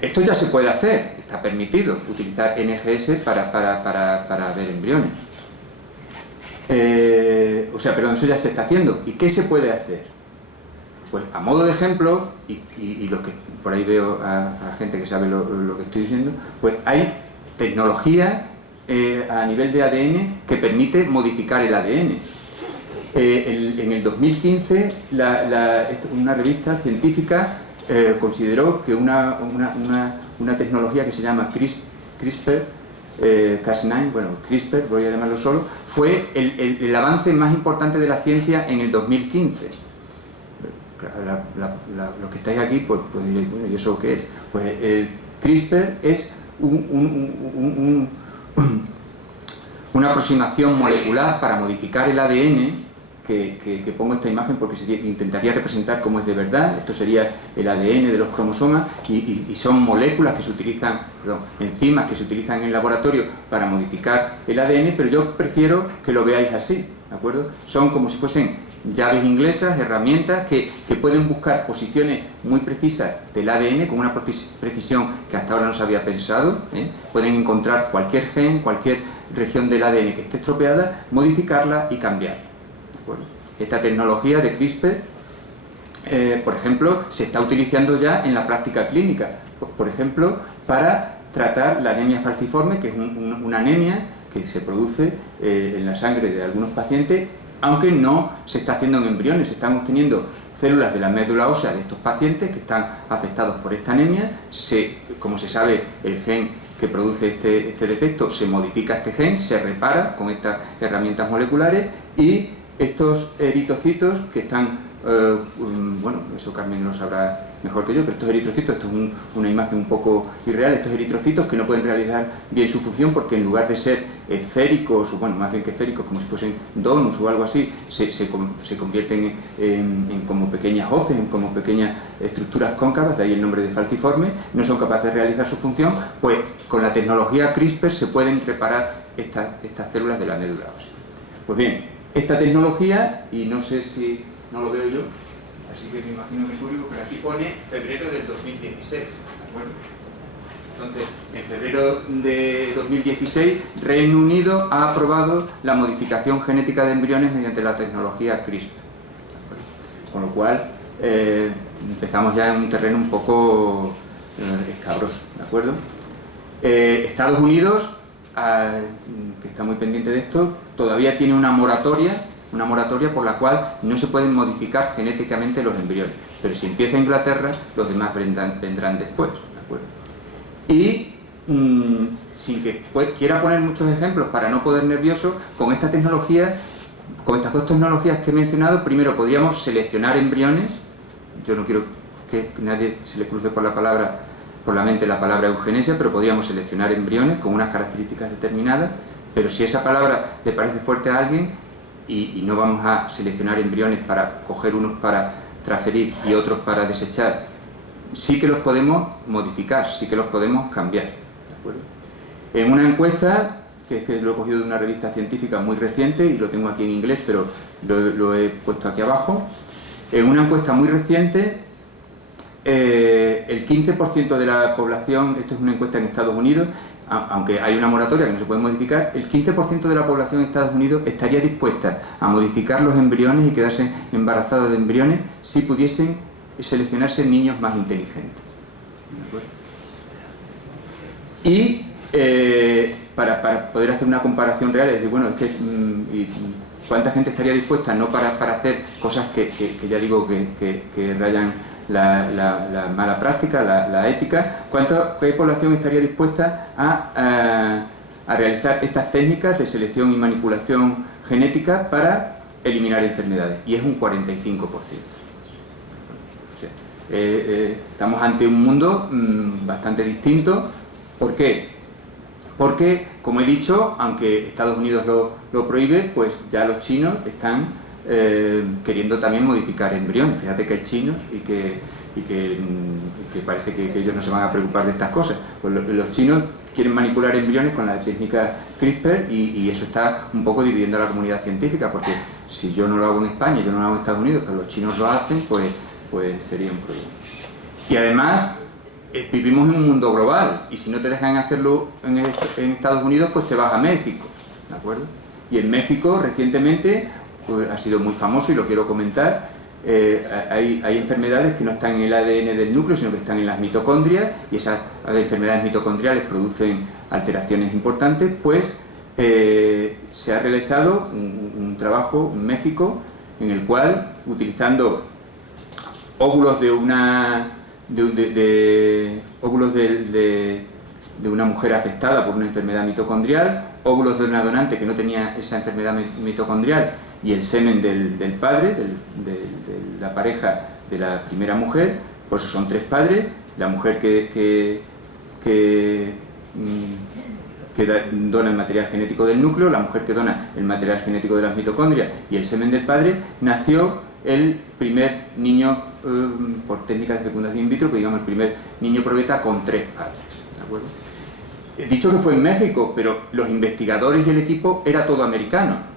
Esto ya se puede hacer, está permitido utilizar NGS para ver embriones. Eso ya se está haciendo. ¿Y qué se puede hacer? Pues a modo de ejemplo, y los que por ahí veo a gente que sabe lo que estoy diciendo, pues hay tecnología a nivel de ADN que permite modificar el ADN. En el 2015 una revista científica consideró que una tecnología que se llama CRISPR-Cas9, CRISPR, voy a llamarlo solo, fue el avance más importante de la ciencia en el 2015. Los que estáis aquí, pues diréis, bueno, ¿y eso qué es? Pues el CRISPR es una aproximación molecular para modificar el ADN. Que pongo esta imagen porque intentaría representar cómo es de verdad. Esto sería el ADN de los cromosomas y son moléculas que se utilizan, enzimas que se utilizan en el laboratorio para modificar el ADN, pero yo prefiero que lo veáis así, ¿de acuerdo? Son como si fuesen llaves inglesas, herramientas que pueden buscar posiciones muy precisas del ADN con una precisión que hasta ahora no se había pensado, ¿eh? Pueden encontrar cualquier gen, cualquier región del ADN que esté estropeada, modificarla y cambiarla. Esta tecnología de CRISPR, por ejemplo, se está utilizando ya en la práctica clínica, por ejemplo, para tratar la anemia falciforme, que es una anemia que se produce en la sangre de algunos pacientes, aunque no se está haciendo en embriones, se están obteniendo células de la médula ósea de estos pacientes que están afectados por esta anemia. Como se sabe, el gen que produce este defecto, se modifica este gen, se repara con estas herramientas moleculares y estos eritrocitos que están, eso Carmen lo sabrá mejor que yo, pero estos eritrocitos, esto es una imagen un poco irreal, estos eritrocitos que no pueden realizar bien su función porque en lugar de ser esféricos, o más bien que esféricos, como si fuesen donuts o algo así, se convierten en como pequeñas hoces, en como pequeñas estructuras cóncavas, de ahí el nombre de falciforme, no son capaces de realizar su función. Pues con la tecnología CRISPR se pueden reparar estas células de la médula ósea. Pues bien, esta tecnología, y no sé si no lo veo yo, así que me imagino que es público, pero aquí pone febrero del 2016, ¿de acuerdo? Entonces, en febrero de 2016, Reino Unido ha aprobado la modificación genética de embriones mediante la tecnología CRISPR, ¿de acuerdo? Con lo cual, empezamos ya en un terreno un poco escabroso, ¿de acuerdo? Estados Unidos, que está muy pendiente de esto, todavía tiene una moratoria por la cual no se pueden modificar genéticamente los embriones, pero si empieza Inglaterra, los demás vendrán después, ¿de acuerdo? Y sin que quiera poner muchos ejemplos para no poner nervioso, con esta tecnología, con estas dos tecnologías que he mencionado, primero podríamos seleccionar embriones. Yo no quiero que nadie se le cruce por la mente la palabra eugenesia, pero podríamos seleccionar embriones con unas características determinadas. Pero si esa palabra le parece fuerte a alguien y no vamos a seleccionar embriones para coger unos para transferir y otros para desechar, sí que los podemos modificar, sí que los podemos cambiar, ¿de acuerdo? En una encuesta, que es que lo he cogido de una revista científica muy reciente y lo tengo aquí en inglés, pero lo he puesto aquí abajo, en una encuesta muy reciente, el 15% de la población, esto es una encuesta en Estados Unidos, aunque hay una moratoria que no se puede modificar, el 15% de la población de Estados Unidos estaría dispuesta a modificar los embriones y quedarse embarazada de embriones si pudiesen seleccionarse niños más inteligentes, ¿de acuerdo? Y para poder hacer una comparación real, es decir, bueno, es que ¿cuánta gente estaría dispuesta, no para hacer cosas que ya digo que rayan la mala práctica, la ética? ¿Qué población estaría dispuesta a realizar estas técnicas de selección y manipulación genética para eliminar enfermedades? Y es un 45%. O sea, estamos ante un mundo bastante distinto. ¿Por qué? Porque, como he dicho, aunque Estados Unidos lo prohíbe, pues ya los chinos están queriendo también modificar embriones. Fíjate que hay chinos y que parece que ellos no se van a preocupar de estas cosas. Pues los chinos quieren manipular embriones con la técnica CRISPR y eso está un poco dividiendo a la comunidad científica, porque si yo no lo hago en España, yo no lo hago en Estados Unidos, pero los chinos lo hacen, pues pues sería un problema. Y además, vivimos en un mundo global, y si no te dejan hacerlo en Estados Unidos, pues te vas a México, ¿de acuerdo? Y en México, recientemente, pues, ha sido muy famoso, y lo quiero comentar, hay enfermedades que no están en el ADN del núcleo, sino que están en las mitocondrias, y esas enfermedades mitocondriales producen alteraciones importantes. Pues se ha realizado un trabajo en México en el cual, utilizando óvulos de una mujer afectada por una enfermedad mitocondrial, óvulos de una donante que no tenía esa enfermedad mitocondrial, y el semen del padre, de la pareja de la primera mujer. Por eso son 3 padres: la mujer que dona el material genético del núcleo, la mujer que dona el material genético de las mitocondrias, y el semen del padre. Nació el primer niño, por técnica de fecundación in vitro, pues digamos el primer niño probeta con 3 padres, ¿de acuerdo? He dicho que fue en México, pero los investigadores y el equipo era todo americano.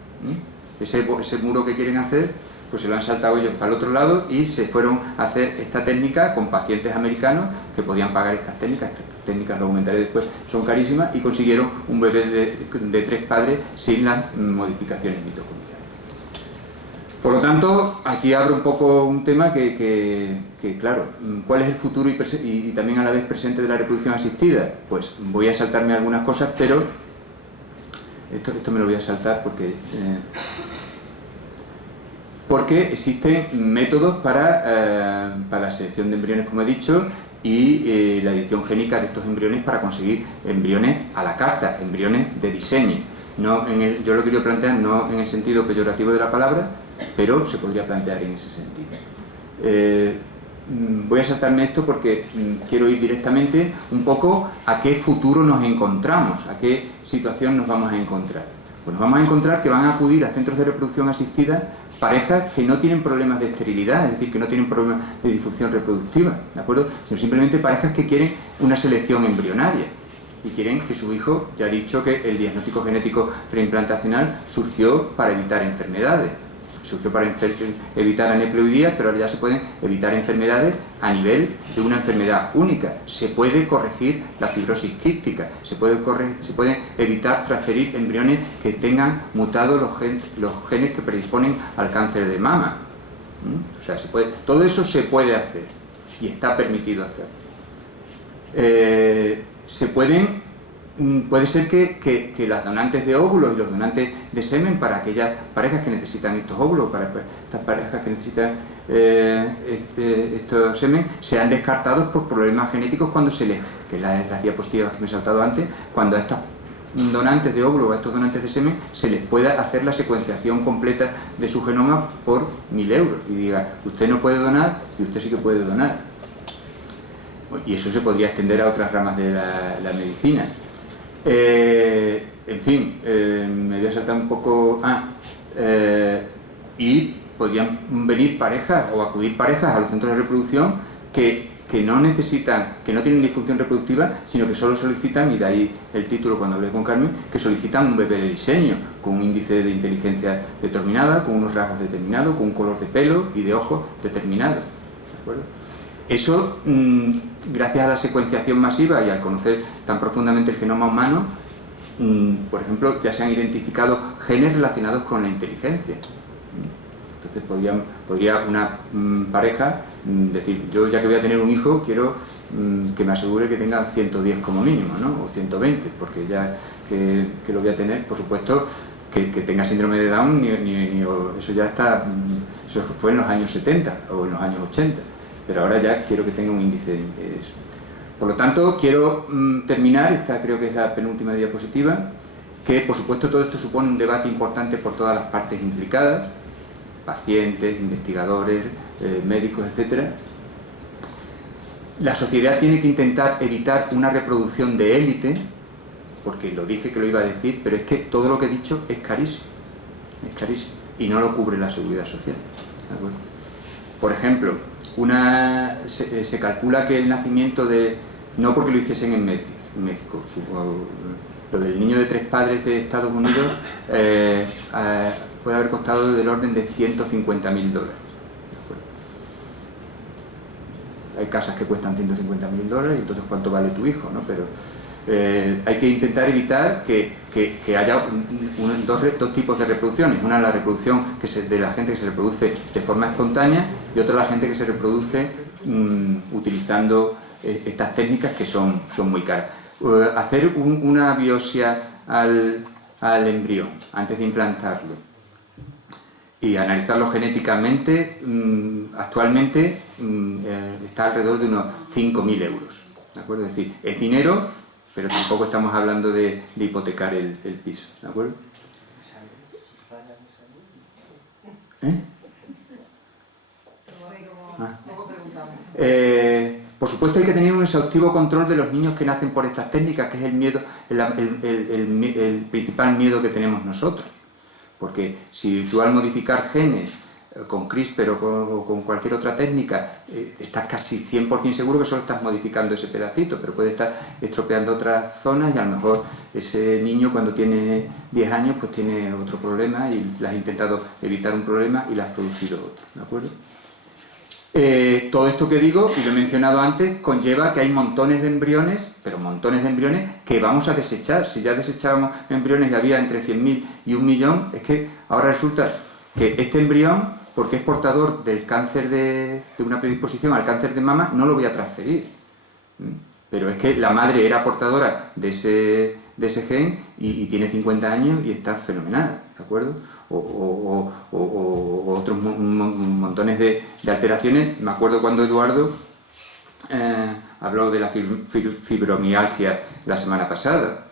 Ese muro que quieren hacer, pues se lo han saltado ellos para el otro lado, y se fueron a hacer esta técnica con pacientes americanos que podían pagar estas técnicas. Estas técnicas, lo comentaré después, son carísimas, y consiguieron un bebé de 3 padres sin las modificaciones mitocondriales. Por lo tanto, aquí abro un poco un tema que claro, ¿cuál es el futuro y también a la vez presente de la reproducción asistida? Pues voy a saltarme algunas cosas, pero esto me lo voy a saltar porque existen métodos para la selección de embriones, como he dicho, y la edición génica de estos embriones para conseguir embriones a la carta, embriones de diseño. Yo lo quiero plantear no en el sentido peyorativo de la palabra, pero se podría plantear en ese sentido. Voy a saltarme esto porque quiero ir directamente un poco a qué futuro nos encontramos, a qué situación nos vamos a encontrar. Pues nos vamos a encontrar que van a acudir a centros de reproducción asistida parejas que no tienen problemas de esterilidad, es decir, que no tienen problemas de disfunción reproductiva, ¿de acuerdo? Sino simplemente parejas que quieren una selección embrionaria y quieren que su hijo, ya he dicho que el diagnóstico genético reimplantacional surgió para evitar enfermedades, surgió para evitar aneuploidías, pero ahora ya se pueden evitar enfermedades a nivel de una enfermedad única. Se puede corregir la fibrosis quística, se pueden evitar transferir embriones que tengan mutados los genes que predisponen al cáncer de mama. O sea, todo eso se puede hacer y está permitido hacer. Puede ser que las donantes de óvulos y los donantes de semen, para aquellas parejas que necesitan estos óvulos, para estas parejas que necesitan estos semen, sean descartados por problemas genéticos cuando que es las diapositivas que me he saltado antes, cuando a estos donantes de óvulos o a estos donantes de semen se les pueda hacer la secuenciación completa de su genoma por 1.000 euros y diga, usted no puede donar y usted sí que puede donar. Y eso se podría extender a otras ramas de la medicina. En fin, me voy a saltar un poco. Y podrían venir parejas o acudir parejas a los centros de reproducción que no necesitan, que no tienen disfunción reproductiva, sino que solo solicitan, y de ahí el título cuando hablé con Carmen, que solicitan un bebé de diseño, con un índice de inteligencia determinada, con unos rasgos determinados, con un color de pelo y de ojos determinado. ¿De acuerdo? Eso, gracias a la secuenciación masiva y al conocer tan profundamente el genoma humano, por ejemplo, ya se han identificado genes relacionados con la inteligencia. Entonces podría una pareja decir, yo ya que voy a tener un hijo, quiero que me asegure que tenga 110 como mínimo, ¿no? O 120, porque ya que lo voy a tener, por supuesto, que tenga síndrome de Down, eso ya está, eso fue en los años 70 o en los años 80. Pero ahora ya quiero que tenga un índice de eso. Por lo tanto, quiero terminar, esta creo que es la penúltima diapositiva, que por supuesto todo esto supone un debate importante por todas las partes implicadas, pacientes, investigadores, médicos, etc. La sociedad tiene que intentar evitar una reproducción de élite, porque lo dije que lo iba a decir, pero es que todo lo que he dicho es carísimo, y no lo cubre la seguridad social. ¿De acuerdo? Por ejemplo, se calcula que el nacimiento no porque lo hiciesen en México, lo del niño de 3 padres de Estados Unidos puede haber costado del orden de $150.000. hay casas que cuestan $150.000 y entonces ¿cuánto vale tu hijo? ¿No? Pero hay que intentar evitar que haya dos tipos de reproducciones. Una es la reproducción de la gente que se reproduce de forma espontánea y otra la gente que se reproduce utilizando estas técnicas que son muy caras. Hacer una biopsia al embrión antes de implantarlo y analizarlo genéticamente, actualmente está alrededor de unos 5.000 euros. ¿De acuerdo? Es decir, es dinero, pero tampoco estamos hablando de hipotecar el piso. ¿De acuerdo? Por supuesto hay que tener un exhaustivo control de los niños que nacen por estas técnicas, que es el miedo, el principal miedo que tenemos nosotros. Porque si tú al modificar genes con CRISPR o con cualquier otra técnica, estás casi 100% seguro que solo estás modificando ese pedacito, pero puede estar estropeando otras zonas y a lo mejor ese niño cuando tiene 10 años pues tiene otro problema y le has intentado evitar un problema y le has producido otro, ¿de acuerdo? Todo esto que digo, y lo he mencionado antes, conlleva que hay montones de embriones, pero montones de embriones que vamos a desechar. Si ya desechábamos embriones y había entre 100.000 y 1.000.000, es que ahora resulta que este embrión, porque es portador del cáncer de una predisposición al cáncer de mama, no lo voy a transferir. Pero es que la madre era portadora de ese gen y tiene 50 años y está fenomenal, ¿de acuerdo? O otros montones de alteraciones. Me acuerdo cuando Eduardo habló de la fibromialgia la semana pasada.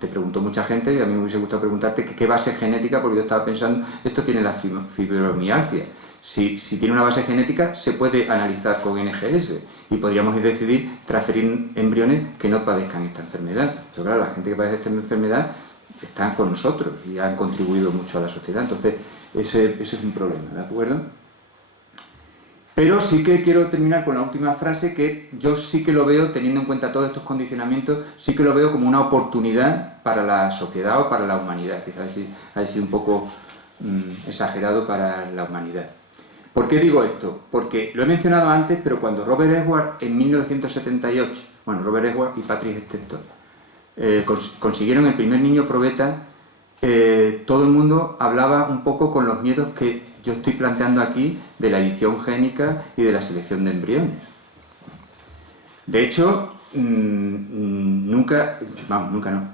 Te preguntó mucha gente y a mí me hubiese gustado preguntarte qué base genética, porque yo estaba pensando, esto tiene la fibromialgia. Si tiene una base genética, se puede analizar con NGS y podríamos decidir transferir embriones que no padezcan esta enfermedad. Pero claro, la gente que padece esta enfermedad están con nosotros y han contribuido mucho a la sociedad. Entonces, ese es un problema, ¿de acuerdo? Pero sí que quiero terminar con la última frase, que yo sí que lo veo, teniendo en cuenta todos estos condicionamientos, sí que lo veo como una oportunidad para la sociedad o para la humanidad. Quizás haya sido un poco exagerado para la humanidad. ¿Por qué digo esto? Porque lo he mencionado antes, pero cuando Robert Edwards en 1978, Robert Edwards y Patrick Steptoe, consiguieron el primer niño probeta, todo el mundo hablaba un poco con los miedos que yo estoy planteando aquí de la edición génica y de la selección de embriones. De hecho, nunca no.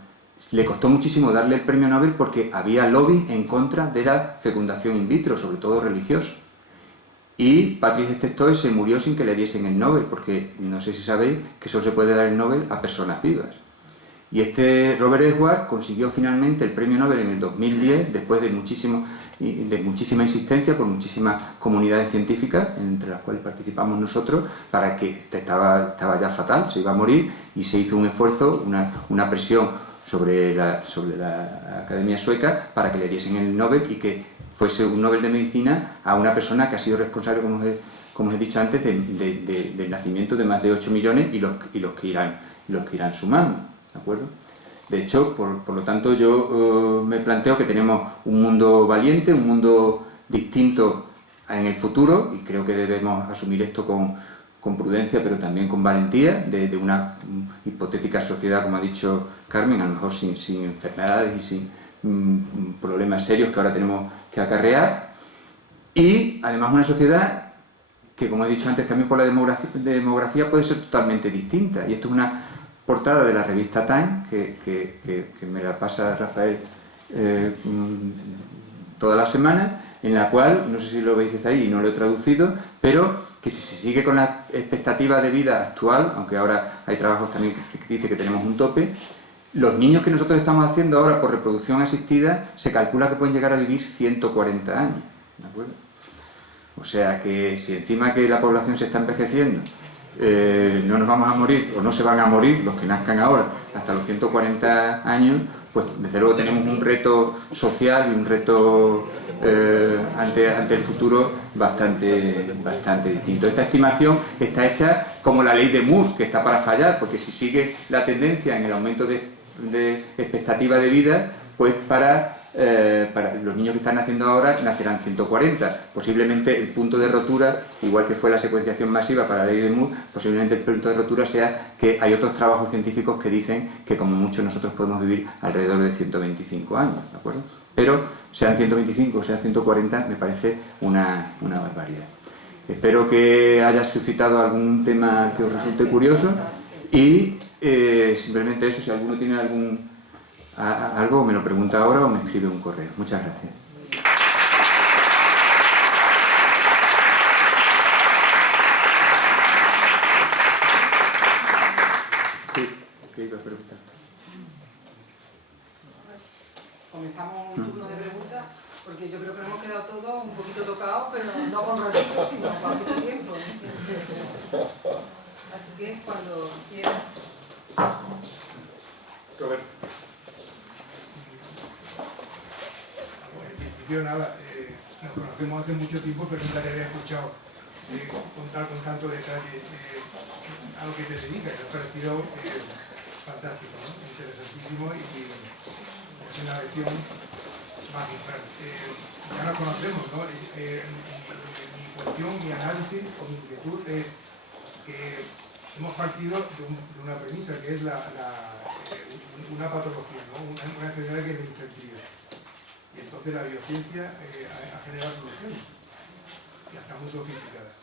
Le costó muchísimo darle el premio Nobel porque había lobby en contra de la fecundación in vitro, sobre todo religioso. Y Patrick Steptoe se murió sin que le diesen el Nobel, porque no sé si sabéis que solo se puede dar el Nobel a personas vivas. Y Robert Edwards consiguió finalmente el premio Nobel en el 2010, después de muchísima insistencia por muchísimas comunidades científicas, entre las cuales participamos nosotros, para que estaba ya fatal, se iba a morir, y se hizo un esfuerzo, una presión sobre la Academia Sueca para que le diesen el Nobel y que fuese un Nobel de Medicina a una persona que ha sido responsable, como os he dicho antes, del nacimiento de más de 8 millones y los que irán sumando, ¿de acuerdo? De hecho, por lo tanto, yo me planteo que tenemos un mundo valiente, un mundo distinto en el futuro, y creo que debemos asumir esto con prudencia, pero también con valentía, de una hipotética sociedad, como ha dicho Carmen, a lo mejor sin enfermedades y sin problemas serios que ahora tenemos que acarrear, y además una sociedad que, como he dicho antes, también por la demografía puede ser totalmente distinta. Y esto es una portada de la revista Time, que me la pasa Rafael toda la semana, en la cual, no sé si lo veis desde ahí y no lo he traducido, pero que si se sigue con la expectativa de vida actual, aunque ahora hay trabajos también que dice que tenemos un tope, los niños que nosotros estamos haciendo ahora por reproducción asistida se calcula que pueden llegar a vivir 140 años, ¿de acuerdo? O sea que si encima que la población se está envejeciendo, no nos vamos a morir, o no se van a morir los que nazcan ahora hasta los 140 años, pues desde luego tenemos un reto social y un reto ante el futuro bastante distinto. Esta estimación está hecha como la ley de Moore, que está para fallar, porque si sigue la tendencia en el aumento de expectativa de vida, pues para para los niños que están naciendo ahora nacerán 140. Posiblemente el punto de rotura, igual que fue la secuenciación masiva para la ley de Moore, posiblemente el punto de rotura sea que hay otros trabajos científicos que dicen que como mucho nosotros podemos vivir alrededor de 125 años, ¿de acuerdo? Pero sean 125 o sean 140 me parece una barbaridad. Espero que haya suscitado algún tema que os resulte curioso y simplemente eso, si alguno tiene algo me lo pregunta ahora o me escribe un correo. Muchas gracias. Sí, ¿qué iba a preguntar? Comenzamos un turno de preguntas, porque yo creo que hemos quedado todos un poquito tocados, pero no con ratito, sino con mucho tiempo. Así que cuando quieran. Roberto. Yo nada, nos conocemos hace mucho tiempo, pero nunca te había escuchado contar con tanto detalle a lo que te dedicas. Me ha parecido fantástico, ¿no? Interesantísimo y es una lección magistral. Ya nos conocemos, ¿no? Mi cuestión, mi análisis o mi inquietud es que hemos partido de una premisa que es una patología, ¿no? Una enfermedad que es la infertilidad. Y entonces la biociencia ha generado soluciones, y hasta muy sofisticadas.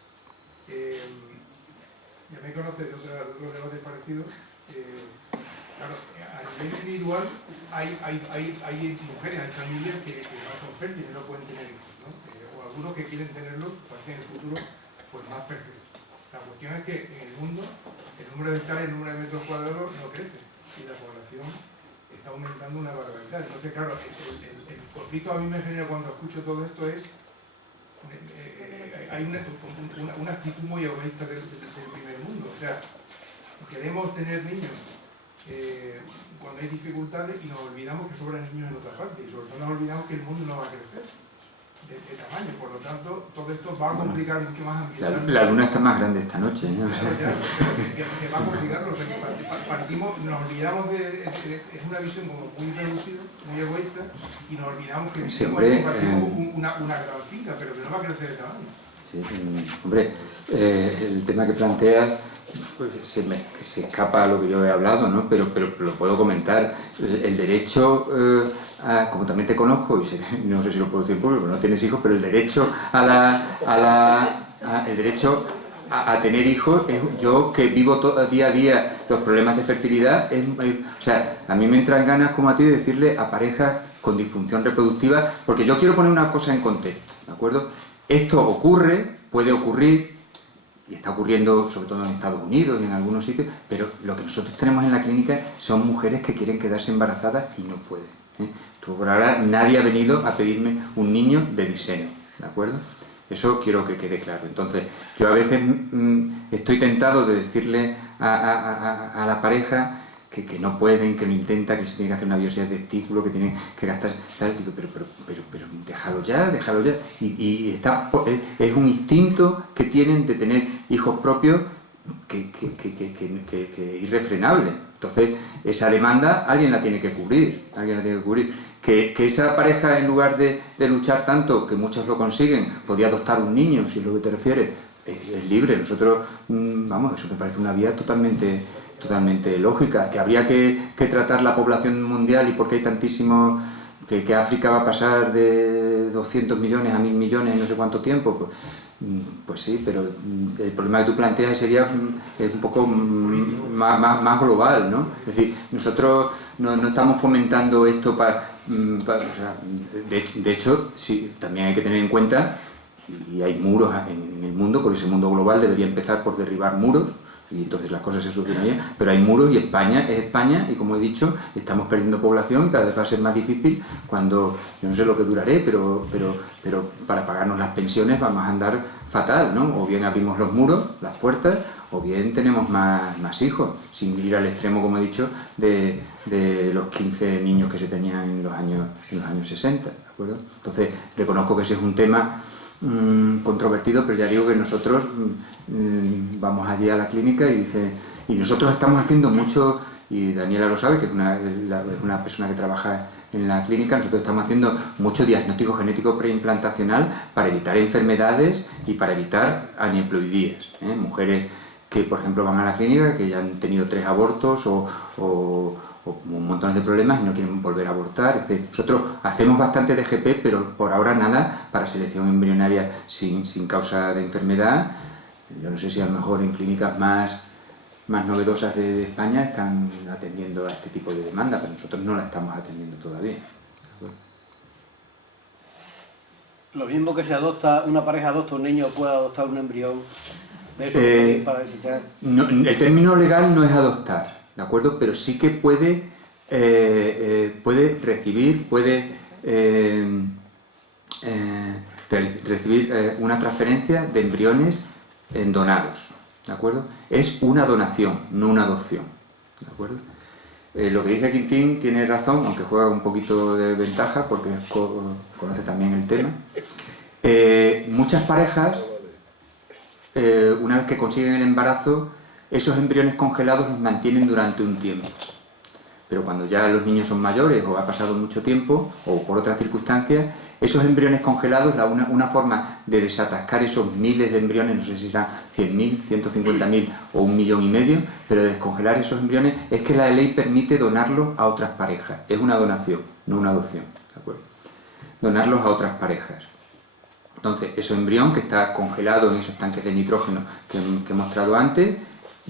Ya me conoces de otros debates parecidos. Claro, a nivel individual hay mujeres, hay familias que no son fértiles, no pueden tener hijos, ¿no? O algunos que quieren tenerlos, parece en el futuro, pues más perfectos. La cuestión es que en el mundo el número de hectáreas, el número de metros cuadrados no crece y la población está aumentando una barbaridad. Entonces, claro, el conflicto a mí me genera cuando escucho todo esto es hay una actitud muy egoísta del primer mundo. O sea, queremos tener niños cuando hay dificultades y nos olvidamos que sobran niños en otra parte y sobre todo nos olvidamos que el mundo no va a crecer de tamaño, por lo tanto todo esto va a complicar mucho más ambientalmente. La luna está más grande esta noche, ¿no? Que va a complicarlo, o sea, que partimos, nos olvidamos es una visión como muy reducida, muy egoísta, y nos olvidamos que sí, hombre, compartimos una gran finca, pero que no va a crecer de tamaño. Sí, hombre, el tema que planteas pues, se escapa a lo que yo he hablado, ¿no? Pero lo puedo comentar. El derecho, como también te conozco, y no sé si lo puedo decir en público, no tienes hijos, pero el derecho el derecho a tener hijos, yo que vivo día a día los problemas de fertilidad, o sea, a mí me entran ganas como a ti de decirle a parejas con disfunción reproductiva, porque yo quiero poner una cosa en contexto, ¿de acuerdo? Esto ocurre, puede ocurrir, y está ocurriendo sobre todo en Estados Unidos y en algunos sitios, pero lo que nosotros tenemos en la clínica son mujeres que quieren quedarse embarazadas y no pueden, ¿eh? Por ahora nadie ha venido a pedirme un niño de diseño, ¿de acuerdo? Eso quiero que quede claro. Entonces, yo a veces estoy tentado de decirle a la pareja que no pueden, que lo intentan, que se tiene que hacer una biopsia de testículo, que tienen que gastar tal, digo, pero déjalo ya. Y es un instinto que tienen de tener hijos propios que es irrefrenable. Entonces, esa demanda alguien la tiene que cubrir, Que esa pareja, en lugar de luchar tanto, que muchos lo consiguen, podía adoptar un niño, si es lo que te refieres, es libre. Nosotros, vamos, eso me parece una vía totalmente lógica, que habría que tratar la población mundial y porque hay tantísimos, que África va a pasar de 200 millones a 1000 millones en no sé cuánto tiempo, pues sí, pero el problema que tú planteas sería un poco más global, ¿no? Es decir, nosotros no estamos fomentando esto o sea, de hecho, sí, también hay que tener en cuenta, y hay muros en el mundo, porque ese mundo global debería empezar por derribar muros, y entonces las cosas se solucionarían, pero hay muros y España es España, y como he dicho, estamos perdiendo población y cada vez va a ser más difícil cuando, yo no sé lo que duraré, pero para pagarnos las pensiones vamos a andar fatal, ¿no? O bien abrimos los muros, las puertas, o bien tenemos más hijos, sin ir al extremo, como he dicho, de los 15 niños que se tenían en los años 60, ¿de acuerdo? Entonces, reconozco que ese es un tema controvertido, pero ya digo que nosotros vamos allí a la clínica y nosotros estamos haciendo mucho, y Daniela lo sabe, que es una persona que trabaja en la clínica nosotros estamos haciendo mucho diagnóstico genético preimplantacional para evitar enfermedades y para evitar aneuploidías, ¿eh? Mujeres que, por ejemplo, van a la clínica, que ya han tenido 3 abortos o un montón de problemas y no quieren volver a abortar. Es decir, nosotros hacemos bastante DGP, pero por ahora nada para selección embrionaria sin causa de enfermedad. Yo no sé si a lo mejor en clínicas más novedosas de España están atendiendo a este tipo de demanda, pero nosotros no la estamos atendiendo todavía. Lo mismo que una pareja adopta un niño, puede adoptar un embrión de eso para desechar. No, el término legal no es adoptar, ¿de acuerdo? Pero sí que puede recibir, recibir una transferencia de embriones donados, ¿de acuerdo? Es una donación, no una adopción, ¿de acuerdo? Lo que dice Quintín tiene razón, aunque juega un poquito de ventaja porque conoce también el tema. Muchas parejas, una vez que consiguen el embarazo, esos embriones congelados los mantienen durante un tiempo. Pero cuando ya los niños son mayores o ha pasado mucho tiempo, o por otras circunstancias, esos embriones congelados, una forma de desatascar esos miles de embriones, no sé si serán 100.000, 150.000 o 1,5 millones, pero de descongelar esos embriones es que la ley permite donarlos a otras parejas. Es una donación, no una adopción, ¿de acuerdo? Donarlos a otras parejas. Entonces, ese embrión que está congelado en esos tanques de nitrógeno que he mostrado antes,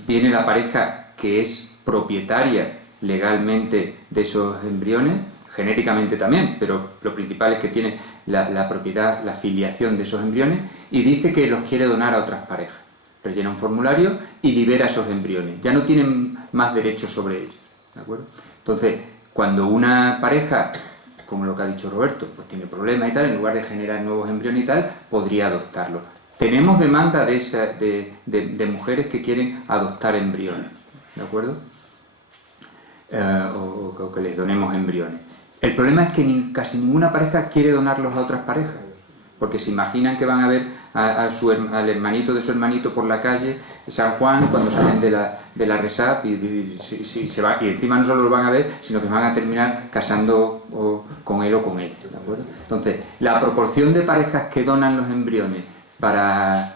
viene la pareja que es propietaria legalmente de esos embriones, genéticamente también, pero lo principal es que tiene la propiedad, la filiación de esos embriones, y dice que los quiere donar a otras parejas. Rellena un formulario y libera esos embriones. Ya no tienen más derechos sobre ellos, ¿de acuerdo? Entonces, cuando una pareja, como lo que ha dicho Roberto, pues tiene problemas y tal, en lugar de generar nuevos embriones y tal, podría adoptarlo. Tenemos demanda de mujeres que quieren adoptar embriones, ¿de acuerdo? O que les donemos embriones. El problema es que casi ninguna pareja quiere donarlos a otras parejas, porque se imaginan que van a ver al hermanito de su hermanito por la calle San Juan cuando salen de la RESAP y encima no solo lo van a ver, sino que van a terminar casando con él o con ella, ¿de acuerdo? Entonces, la proporción de parejas que donan los embriones para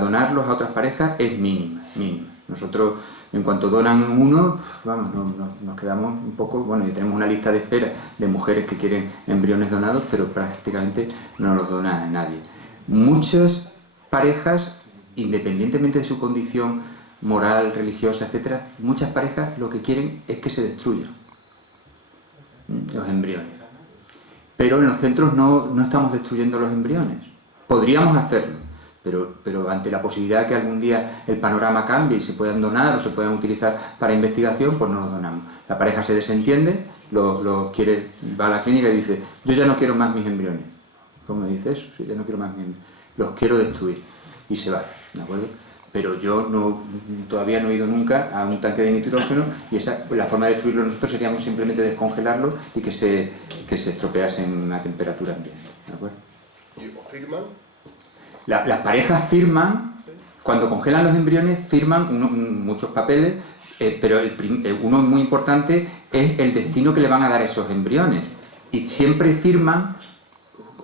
donarlos a otras parejas es mínima. Nosotros, en cuanto donan uno, vamos, nos quedamos un poco, bueno, y tenemos una lista de espera de mujeres que quieren embriones donados, pero prácticamente no los dona nadie. Muchas parejas, independientemente de su condición moral, religiosa, etcétera, muchas parejas lo que quieren es que se destruyan los embriones. Pero en los centros no estamos destruyendo los embriones. Podríamos hacerlo. Pero ante la posibilidad de que algún día el panorama cambie y se puedan donar o se puedan utilizar para investigación, pues no los donamos. La pareja se desentiende, va a la clínica y dice, yo ya no quiero más mis embriones. ¿Cómo dice eso? Sí, ya no quiero más mis embriones. Los quiero destruir. Y se va, ¿de acuerdo? Pero yo todavía no he ido nunca a un tanque de nitrógeno y la forma de destruirlo nosotros seríamos simplemente descongelarlo y que se estropeasen a temperatura ambiente, ¿de acuerdo? ¿Y firman? Las parejas firman, cuando congelan los embriones, firman muchos papeles, pero uno muy importante es el destino que le van a dar a esos embriones. Y siempre firman,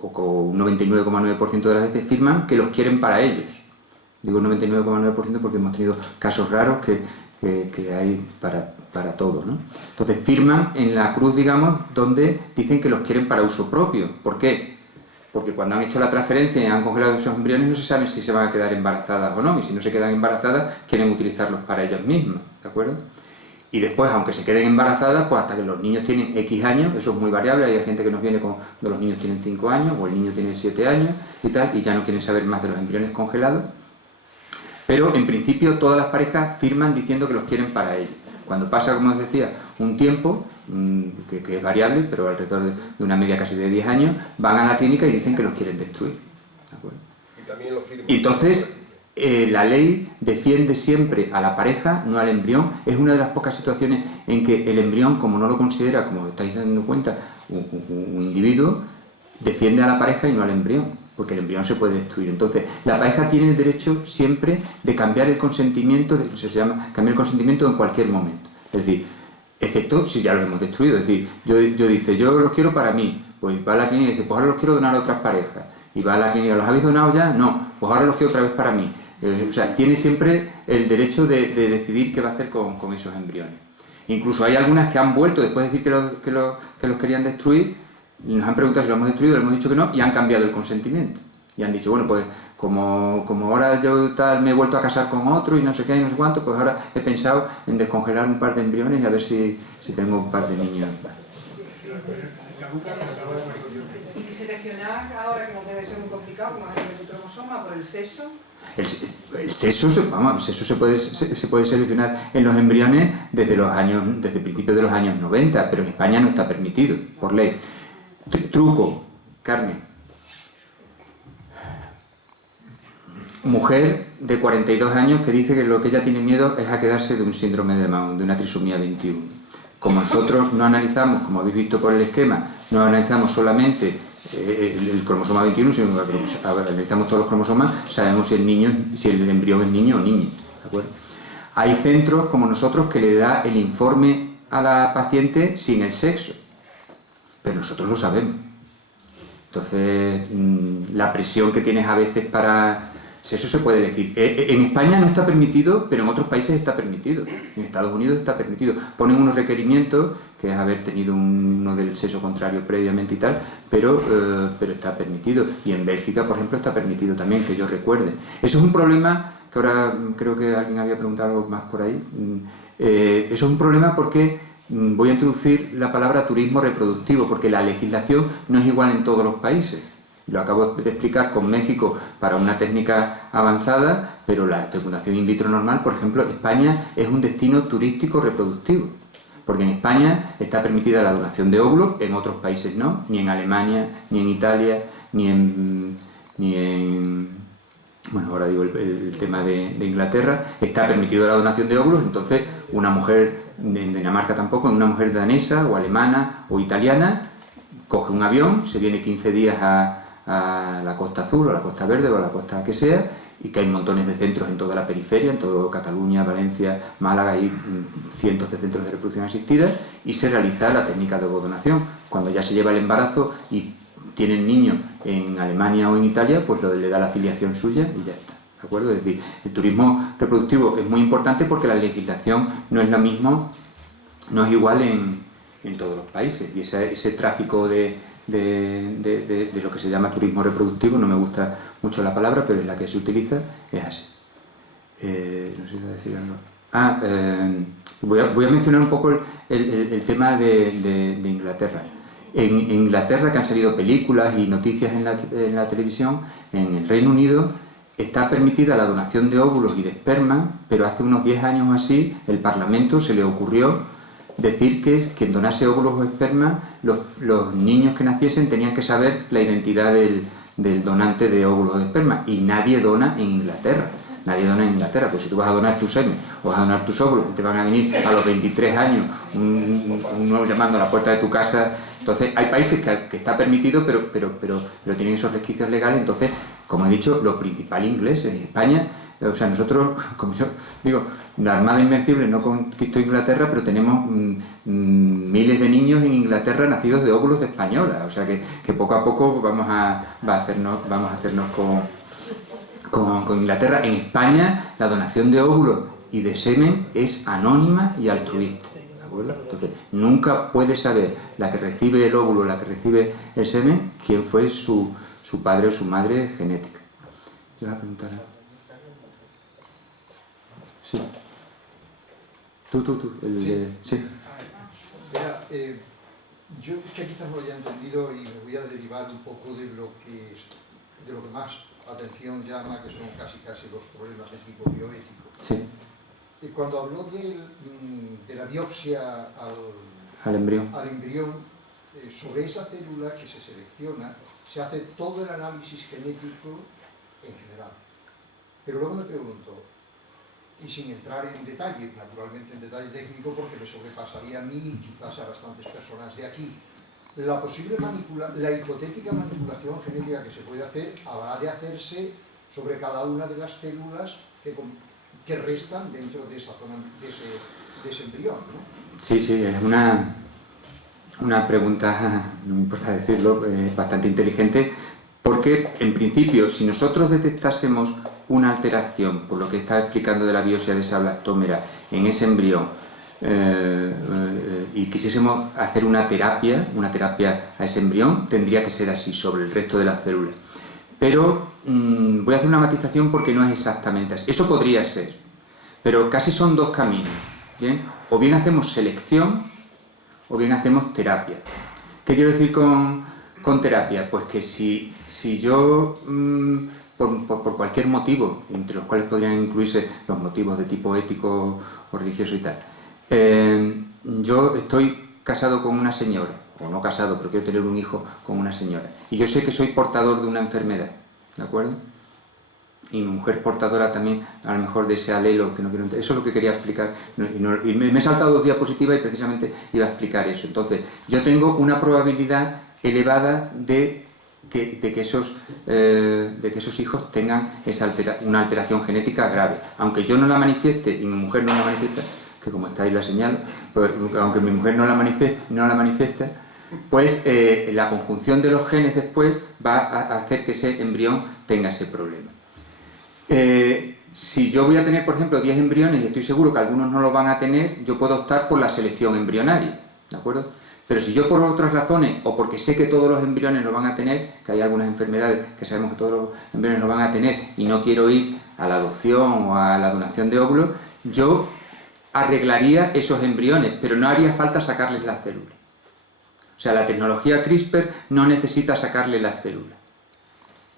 o un 99,9% de las veces firman, que los quieren para ellos. Digo 99,9% porque hemos tenido casos raros que hay para todo, ¿no? Entonces firman en la cruz, digamos, donde dicen que los quieren para uso propio. ¿Por qué? Porque cuando han hecho la transferencia y han congelado esos embriones no se sabe si se van a quedar embarazadas o no, y si no se quedan embarazadas quieren utilizarlos para ellas mismas, ¿de acuerdo? Y después, aunque se queden embarazadas, pues hasta que los niños tienen X años, eso es muy variable, hay gente que nos viene cuando los niños tienen 5 años o el niño tiene 7 años y tal, y ya no quieren saber más de los embriones congelados, pero en principio todas las parejas firman diciendo que los quieren para ellos. Cuando pasa, como os decía, un tiempo, que es variable, pero alrededor de una media casi de 10 años, van a la clínica y dicen que los quieren destruir. ¿De acuerdo? Y también lo firman. Entonces, la ley defiende siempre a la pareja, no al embrión. Es una de las pocas situaciones en que el embrión, como no lo considera, como os estáis dando cuenta, un individuo, defiende a la pareja y no al embrión, porque el embrión se puede destruir. Entonces, la pareja tiene el derecho siempre de cambiar el consentimiento, se llama cambiar el consentimiento en cualquier momento. Es decir, excepto si ya los hemos destruido. Es decir, yo los quiero para mí, pues va a la clínica y dice, pues ahora los quiero donar a otras parejas, y va a la clínica, ¿los habéis donado ya? No, pues ahora los quiero otra vez para mí. O sea, tiene siempre el derecho de decidir qué va a hacer con esos embriones. Incluso hay algunas que han vuelto después de decir que los querían destruir, nos han preguntado si lo hemos destruido, le hemos dicho que no, y han cambiado el consentimiento. Y han dicho, bueno, pues como ahora yo tal me he vuelto a casar con otro y no sé qué y no sé cuánto, pues ahora he pensado en descongelar un par de embriones y a ver si tengo un par de niños. Y seleccionar ahora, que no debe ser muy complicado, como es el cromosoma, por el sexo. El sexo se puede seleccionar en los embriones desde principios de los años 90, pero en España no está permitido, por ley. Truco, Carmen. Mujer de 42 años que dice que lo que ella tiene miedo es a quedarse de un síndrome de Down, de una trisomía 21. Como nosotros no analizamos, como habéis visto por el esquema, no analizamos solamente el cromosoma 21, sino que analizamos todos los cromosomas, sabemos si el embrión es niño o niña, ¿de acuerdo? Hay centros como nosotros que le da el informe a la paciente sin el sexo, pero nosotros lo sabemos. Entonces, la presión que tienes a veces para... Eso se puede elegir. En España no está permitido, pero en otros países está permitido. En Estados Unidos está permitido. Ponen unos requerimientos, que es haber tenido uno del sexo contrario previamente y tal, pero está permitido. Y en Bélgica, por ejemplo, está permitido también, que yo recuerde. Eso es un problema, que ahora creo que alguien había preguntado algo más por ahí. Eso es un problema porque voy a introducir la palabra turismo reproductivo, porque la legislación no es igual en todos los países. Lo acabo de explicar con México para una técnica avanzada, pero la fecundación in vitro normal, por ejemplo, España es un destino turístico reproductivo, porque en España está permitida la donación de óvulos, en otros países no, ni en Alemania, ni en Italia, ni en bueno, ahora digo el tema de Inglaterra, está permitido la donación de óvulos, entonces una mujer de Dinamarca tampoco, una mujer danesa o alemana o italiana, coge un avión, se viene 15 días a la Costa Azul o a la Costa Verde o a la costa que sea, y que hay montones de centros en toda la periferia, en toda Cataluña, Valencia, Málaga, hay cientos de centros de reproducción asistida, y se realiza la técnica de ovodonación. Cuando ya se lleva el embarazo y tienen niños en Alemania o en Italia, pues le da la filiación suya y ya está, ¿de acuerdo? Es decir, el turismo reproductivo es muy importante porque la legislación no es la misma, no es igual en todos los países, y ese tráfico de lo que se llama turismo reproductivo, no me gusta mucho la palabra, pero es la que se utiliza, es así. No sé si iba a decir algo. Voy a mencionar un poco el tema de Inglaterra. En Inglaterra, que han salido películas y noticias en la televisión, en el Reino Unido está permitida la donación de óvulos y de esperma, pero hace unos 10 años o así, el Parlamento se le ocurrió decir que quien donase óvulos o esperma, los niños que naciesen tenían que saber la identidad del donante de óvulos o de esperma, y nadie dona en Inglaterra. Nadie dona en Inglaterra, pues si tú vas a donar tu semen o vas a donar tus óvulos y te van a venir a los 23 años uno llamando a la puerta de tu casa. Entonces hay países que está permitido, pero tienen esos resquicios legales. Entonces, como he dicho, lo principal ingleses en España, o sea, nosotros, como yo digo, la Armada Invencible no conquistó Inglaterra, pero tenemos miles de niños en Inglaterra nacidos de óvulos de española, o sea que poco a poco vamos a hacernos con Inglaterra. En España la donación de óvulos y de semen es anónima y altruista, ¿de acuerdo? Entonces nunca puede saber la que recibe el óvulo, la que recibe el semen, quién fue su padre o su madre genética. ¿Te vas a preguntar algo? Sí. Tú, sí. Mira, yo que quizás no lo haya entendido y me voy a derivar un poco de lo que más atención llama, que son casi los problemas de tipo bioético. Sí. Cuando habló de la biopsia al embrión, sobre esa célula que se selecciona, se hace todo el análisis genético en general. Pero luego me pregunto, y sin entrar en detalle, naturalmente en detalle técnico, porque me sobrepasaría a mí y quizás a bastantes personas de aquí, la hipotética manipulación genética que se puede hacer habrá de hacerse sobre cada una de las células que que restan dentro de esa zona, de ese embrión, ¿no? Sí, es una pregunta, no me importa decirlo, bastante inteligente, porque en principio, si nosotros detectásemos una alteración, por lo que está explicando de la biopsia de esa blastómera en ese embrión, y quisiésemos hacer una terapia a ese embrión, tendría que ser así sobre el resto de las células. Pero voy a hacer una matización porque no es exactamente así. Eso podría ser, pero casi son dos caminos, ¿bien? O bien hacemos selección o bien hacemos terapia. ¿Qué quiero decir con terapia? Pues que si yo, por cualquier motivo, entre los cuales podrían incluirse los motivos de tipo ético o religioso y tal, yo estoy casado con una señora, o no casado, pero quiero tener un hijo con una señora, y yo sé que soy portador de una enfermedad, ¿de acuerdo? Y mi mujer portadora también, a lo mejor, de ese alelo que no quiero entender. Eso es lo que quería explicar, y me he saltado 2 diapositivas y precisamente iba a explicar eso. Entonces, yo tengo una probabilidad elevada de que esos hijos tengan una alteración genética grave. Aunque yo no la manifieste y mi mujer no la manifiesta, que como está ahí la señalo, pues, aunque mi mujer no la manifiesta, pues la conjunción de los genes después va a hacer que ese embrión tenga ese problema. Si yo voy a tener, por ejemplo, 10 embriones y estoy seguro que algunos no los van a tener, yo puedo optar por la selección embrionaria, ¿de acuerdo? Pero si yo por otras razones, o porque sé que todos los embriones lo van a tener, que hay algunas enfermedades que sabemos que todos los embriones lo van a tener, y no quiero ir a la adopción o a la donación de óvulos, yo arreglaría esos embriones, pero no haría falta sacarles las células. O sea, la tecnología CRISPR no necesita sacarle las células.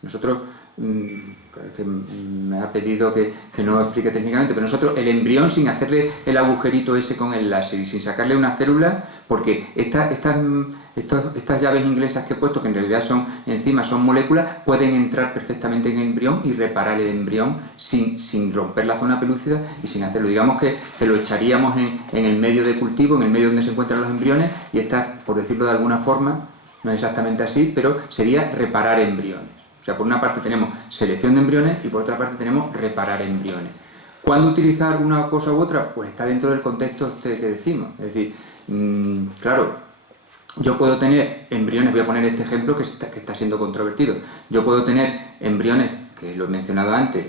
Nosotros, que me ha pedido que no explique técnicamente, pero nosotros el embrión, sin hacerle el agujerito ese con el láser y sin sacarle una célula, porque estas llaves inglesas que he puesto, que en realidad son enzimas, son moléculas, pueden entrar perfectamente en el embrión y reparar el embrión sin romper la zona pelúcida y sin hacerlo. Digamos que lo echaríamos en el medio de cultivo, en el medio donde se encuentran los embriones, y por decirlo de alguna forma, no es exactamente así, pero sería reparar embriones. O sea, por una parte tenemos selección de embriones y por otra parte tenemos reparar embriones. ¿Cuándo utilizar una cosa u otra? Pues está dentro del contexto que decimos. Es decir, claro, yo puedo tener embriones, voy a poner este ejemplo que está siendo controvertido. Yo puedo tener embriones, que lo he mencionado antes,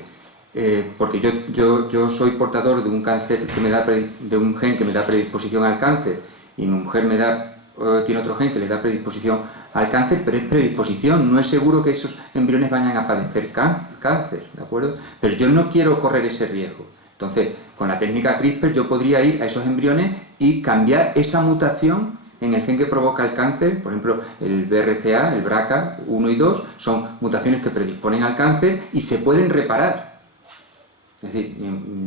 porque yo soy portador de un cáncer de un gen que me da predisposición al cáncer, y mi mujer tiene otro gen que le da predisposición al cáncer, pero es predisposición, no es seguro que esos embriones vayan a padecer cáncer, ¿de acuerdo? Pero yo no quiero correr ese riesgo. Entonces, con la técnica CRISPR yo podría ir a esos embriones y cambiar esa mutación en el gen que provoca el cáncer. Por ejemplo, el BRCA, el BRCA1 y 2, son mutaciones que predisponen al cáncer y se pueden reparar. Es decir,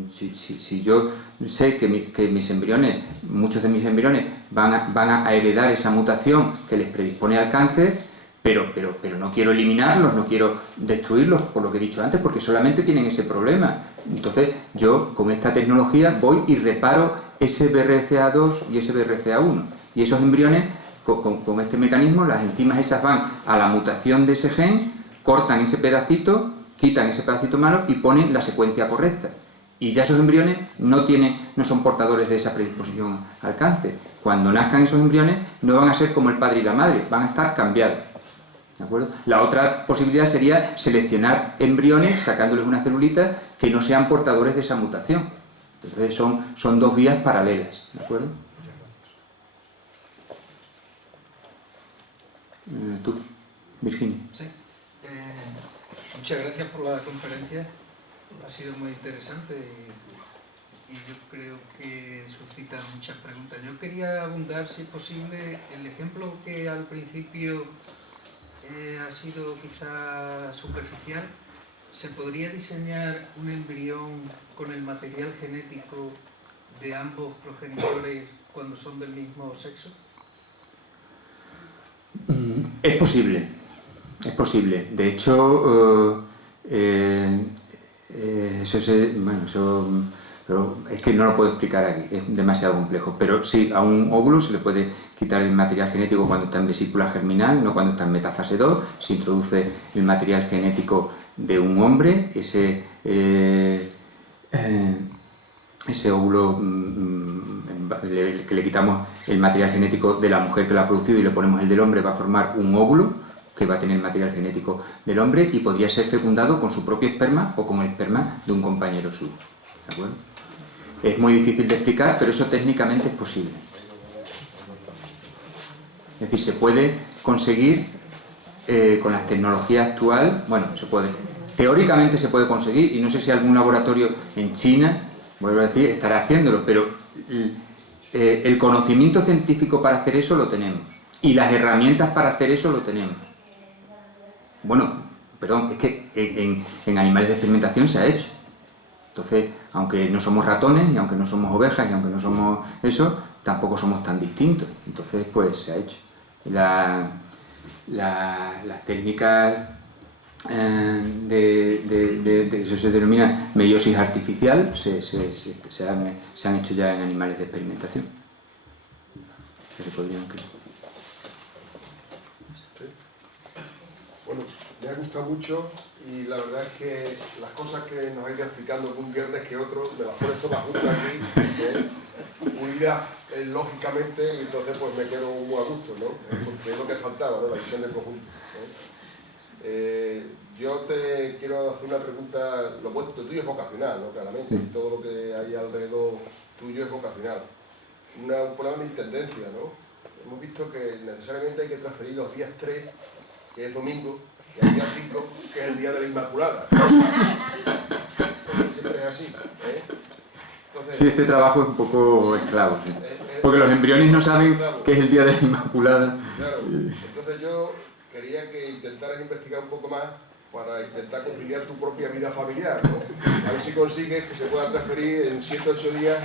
si yo sé que mis embriones, muchos de mis embriones van a heredar esa mutación que les predispone al cáncer, pero no quiero eliminarlos, no quiero destruirlos, por lo que he dicho antes, porque solamente tienen ese problema. Entonces yo con esta tecnología voy y reparo ese BRCA2 y ese BRCA1. Y esos embriones, con este mecanismo, las enzimas esas van a la mutación de ese gen, cortan ese pedacito, quitan ese pedacito malo y ponen la secuencia correcta. Y ya esos embriones no son portadores de esa predisposición al cáncer. Cuando nazcan esos embriones no van a ser como el padre y la madre, van a estar cambiados. ¿De acuerdo? La otra posibilidad sería seleccionar embriones, sacándoles una celulita, que no sean portadores de esa mutación. Entonces son 2 vías paralelas. ¿De acuerdo? Tú, Virginia. Sí. Muchas gracias por la conferencia, ha sido muy interesante y yo creo que suscita muchas preguntas. Yo quería abundar, si es posible, el ejemplo que al principio ha sido quizá superficial. ¿Se podría diseñar un embrión con el material genético de ambos progenitores cuando son del mismo sexo? Es posible. Es posible. De hecho, pero es que no lo puedo explicar aquí, es demasiado complejo. Pero sí, a un óvulo se le puede quitar el material genético cuando está en vesícula germinal, no cuando está en metafase 2. Se introduce el material genético de un hombre, ese ese óvulo que le quitamos el material genético de la mujer que lo ha producido y le ponemos el del hombre, va a formar un óvulo que va a tener el material genético del hombre y podría ser fecundado con su propio esperma o con el esperma de un compañero suyo. ¿De acuerdo? Es muy difícil de explicar, pero eso técnicamente es posible. Es decir, se puede conseguir con las tecnologías actuales, bueno, se puede, teóricamente se puede conseguir, y no sé si algún laboratorio en China, vuelvo a decir, estará haciéndolo, pero el conocimiento científico para hacer eso lo tenemos, y las herramientas para hacer eso lo tenemos. Bueno, perdón, es que en animales de experimentación se ha hecho. Entonces, aunque no somos ratones, y aunque no somos ovejas, y aunque no somos eso, tampoco somos tan distintos. Entonces, pues se ha hecho. Las técnicas eso se denomina meiosis artificial, se han hecho ya en animales de experimentación. Se podrían creer. Bueno, me ha gustado mucho y la verdad es que las cosas que nos ha ido explicando un viernes que otro, me las pones todas juntas aquí, unidas lógicamente, y entonces pues me quedo muy a gusto, ¿no? Porque es lo que faltaba, ¿no? La visión del conjunto, ¿no? Yo te quiero hacer una pregunta, lo tuyo es vocacional, ¿no? Claramente, sí. Todo lo que hay alrededor tuyo es vocacional. Un problema de intendencia, ¿no? Hemos visto que necesariamente hay que transferir los días 3, que es domingo, y el día 5, que es el día de la Inmaculada. Siempre es así, ¿eh? Entonces, sí, este trabajo es un poco esclavo, ¿sí? Porque los embriones no saben qué es el día de la Inmaculada. Claro, entonces yo quería que intentaras investigar un poco más para intentar conciliar tu propia vida familiar, ¿no? A ver si consigues que se pueda transferir en 7 o 8 días,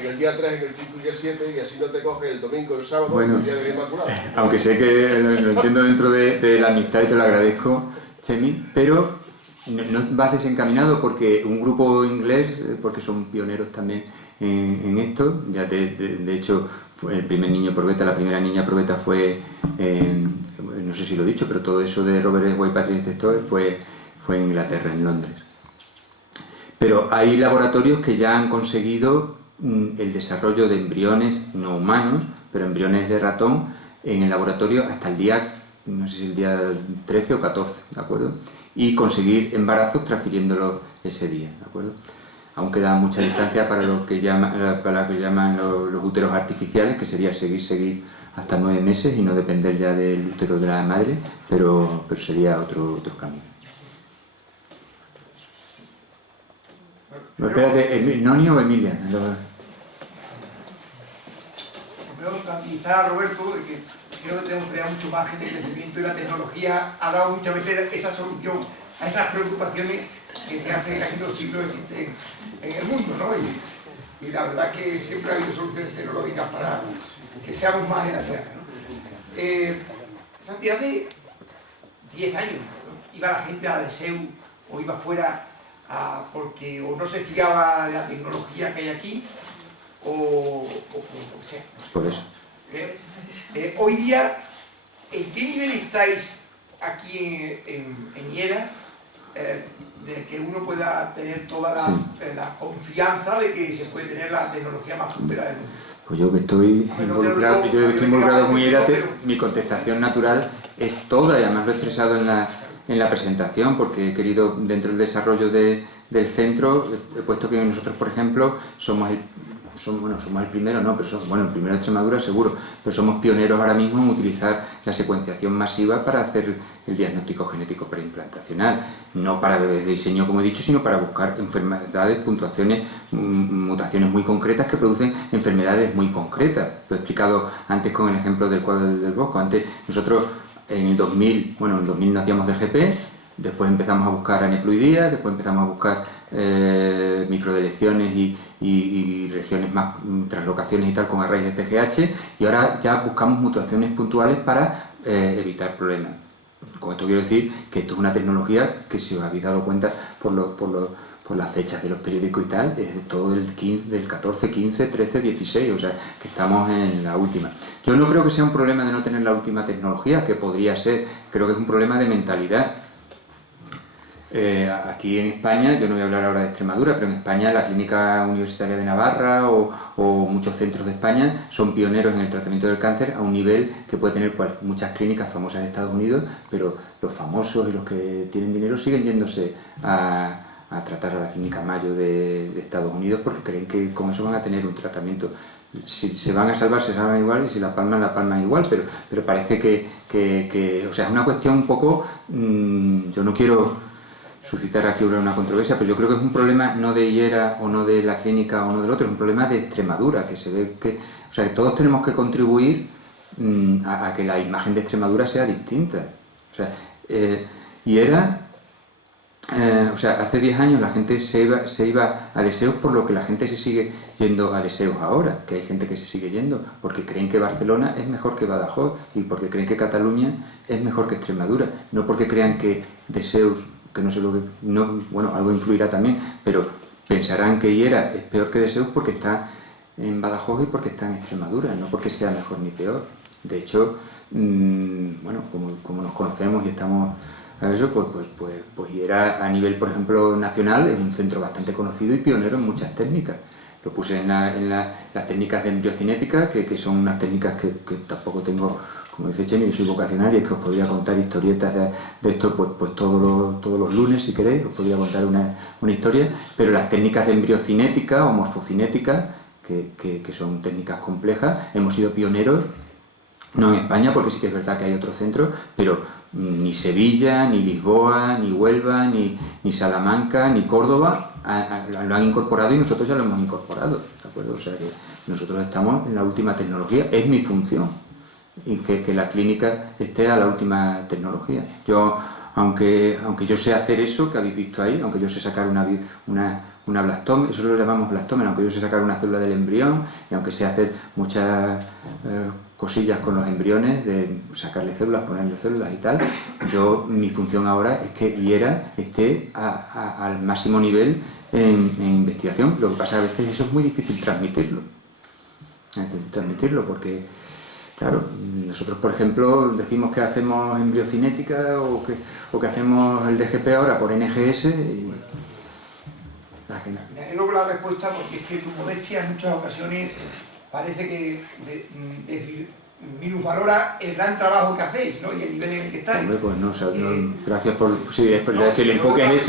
en el día 3, en el 5 y el 7, y así no te coge el domingo, el sábado, bueno, el día de la Inmaculada. Aunque sé que lo entiendo dentro de la amistad y te lo agradezco, Chemi, pero no vas desencaminado porque un grupo inglés, porque son pioneros también en esto, ya de hecho fue el primer niño probeta, la primera niña probeta fue, no sé si lo he dicho, pero todo eso de Robert White Patrick Testore fue en Inglaterra, en Londres. Pero hay laboratorios que ya han conseguido el desarrollo de embriones no humanos, pero embriones de ratón, en el laboratorio hasta el día, no sé si el día 13 o 14, ¿de acuerdo? Y conseguir embarazos transfiriéndolos ese día, ¿de acuerdo? Aún queda mucha distancia para lo que llaman los úteros artificiales, que sería seguir hasta 9 meses y no depender ya del útero de la madre, pero sería otro camino. No, espérate, ¿Noni o Emilia? Primero tranquilizar a Roberto de que creo que tenemos que dar mucho margen de crecimiento y la tecnología ha dado muchas veces esa solución a esas preocupaciones que hace casi 2 siglos existen en el mundo, ¿no? Y la verdad que siempre ha habido soluciones tecnológicas para que seamos más en la Tierra, ¿no? Santi, hace 10 años, ¿no? Iba la gente a la DSEU o iba fuera porque o no se fiaba de la tecnología que hay aquí o sea. Por eso. Hoy día, ¿en qué nivel estáis aquí en IERA de que uno pueda tener toda la confianza de que se puede tener la tecnología más puntera del mundo? Pues yo que estoy involucrado con IERA, mi contestación natural es toda, y además lo he expresado en la presentación, porque he querido, dentro del desarrollo del centro, he puesto que nosotros, por ejemplo, somos el primero, no, pero el primero de Extremadura seguro, pero somos pioneros ahora mismo en utilizar la secuenciación masiva para hacer el diagnóstico genético preimplantacional, no para bebés de diseño, como he dicho, sino para buscar enfermedades, puntuaciones, mutaciones muy concretas que producen enfermedades muy concretas. Lo he explicado antes con el ejemplo del cuadro del Bosco. Antes nosotros en el 2000 no hacíamos DGP, después empezamos a buscar aneuploidías, después empezamos a buscar microdelecciones y regiones más, translocaciones y tal con arrays de CGH, y ahora ya buscamos mutaciones puntuales para evitar problemas. Con esto quiero decir que esto es una tecnología que, si os habéis dado cuenta por las fechas de los periódicos y tal, es de todo del 14, 15, 13, 16, o sea, que estamos en la última. Yo no creo que sea un problema de no tener la última tecnología, que podría ser, creo que es un problema de mentalidad. Aquí en España, yo no voy a hablar ahora de Extremadura, pero en España la Clínica Universitaria de Navarra o muchos centros de España son pioneros en el tratamiento del cáncer a un nivel que puede tener muchas clínicas famosas de Estados Unidos, pero los famosos y los que tienen dinero siguen yéndose a tratar a la Clínica Mayo de Estados Unidos porque creen que con eso van a tener un tratamiento. Si se van a salvar, se salvan igual, y si la palman igual, pero parece que o sea, es una cuestión un poco, yo no quiero suscitar aquí una controversia, pero yo creo que es un problema no de Hiera o no de la clínica o no del otro, es un problema de Extremadura, que se ve que, o sea, que todos tenemos que contribuir a que la imagen de Extremadura sea distinta. O sea, Hiera, o sea, hace 10 años la gente se iba a Deseos por lo que la gente se sigue yendo a Deseos ahora, que hay gente que se sigue yendo, porque creen que Barcelona es mejor que Badajoz y porque creen que Cataluña es mejor que Extremadura, no porque crean que Deseos, que no sé lo que, no, bueno, algo influirá también, pero pensarán que Hiera es peor que Deseos porque está en Badajoz y porque está en Extremadura, no porque sea mejor ni peor. De hecho, bueno, como nos conocemos y estamos a eso, pues Hiera a nivel, por ejemplo, nacional, es un centro bastante conocido y pionero en muchas técnicas. Lo puse en las técnicas de embriocinética, que son unas técnicas que tampoco tengo, como dice Chemi, yo soy vocacional y es que os podría contar historietas de esto pues todos los lunes, si queréis, os podría contar una historia, pero las técnicas de embriocinética o morfocinética, que son técnicas complejas, hemos sido pioneros, no en España, porque sí que es verdad que hay otros centros, pero ni Sevilla, ni Lisboa, ni Huelva, ni Salamanca, ni Córdoba lo han incorporado y nosotros ya lo hemos incorporado, ¿de acuerdo? O sea que nosotros estamos en la última tecnología, es mi función, y que la clínica esté a la última tecnología. Yo, aunque yo sé hacer eso que habéis visto ahí, aunque yo sé sacar una blastoma, eso lo llamamos blastómeno, aunque yo sé sacar una célula del embrión y aunque sé hacer muchas cosillas con los embriones, de sacarle células, ponerle células y tal, mi función ahora es que Hiera esté al máximo nivel en investigación. Lo que pasa es que a veces eso es muy difícil transmitirlo porque, claro, nosotros por ejemplo decimos que hacemos embriocinética o que hacemos el DGP ahora por NGS y me alegro con la respuesta porque es que tu modestia en muchas ocasiones parece que minusvalora el gran trabajo que hacéis, ¿no? Y el nivel en el que estáis. Hombre, pues no, o sea, gracias por... Sí, si el enfoque es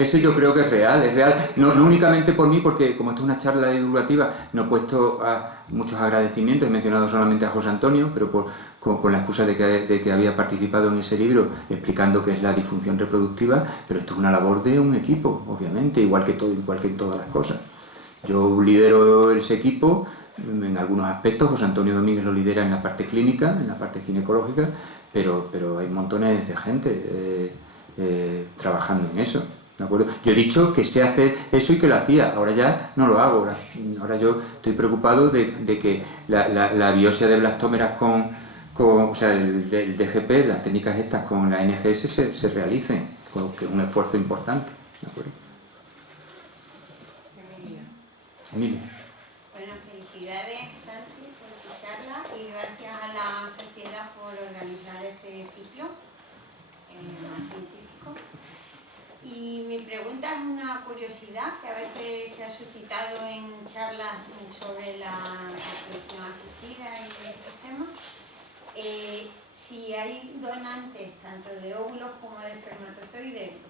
ese, yo creo que es real. No únicamente por mí, porque como esto es una charla divulgativa, no he puesto muchos agradecimientos, he mencionado solamente a José Antonio, pero con la excusa de que había participado en ese libro explicando qué es la disfunción reproductiva, pero esto es una labor de un equipo, obviamente, igual que en todas las cosas. Yo lidero ese equipo en algunos aspectos, José Antonio Domínguez lo lidera en la parte clínica, en la parte ginecológica, pero hay montones de gente trabajando en eso, ¿de acuerdo? Yo he dicho que sé hacer eso y que lo hacía, ahora ya no lo hago, ahora yo estoy preocupado de que la biopsia de blastómeras o sea, el DGP, las técnicas estas con la NGS se realicen, que es un esfuerzo importante, ¿de acuerdo? Emilia. Bueno, felicidades, Santi, por tu charla y gracias a la sociedad por organizar este ciclo científico. Y mi pregunta es una curiosidad que a veces se ha suscitado en charlas sobre la reproducción asistida y estos temas. Si hay donantes tanto de óvulos como de espermatozoides,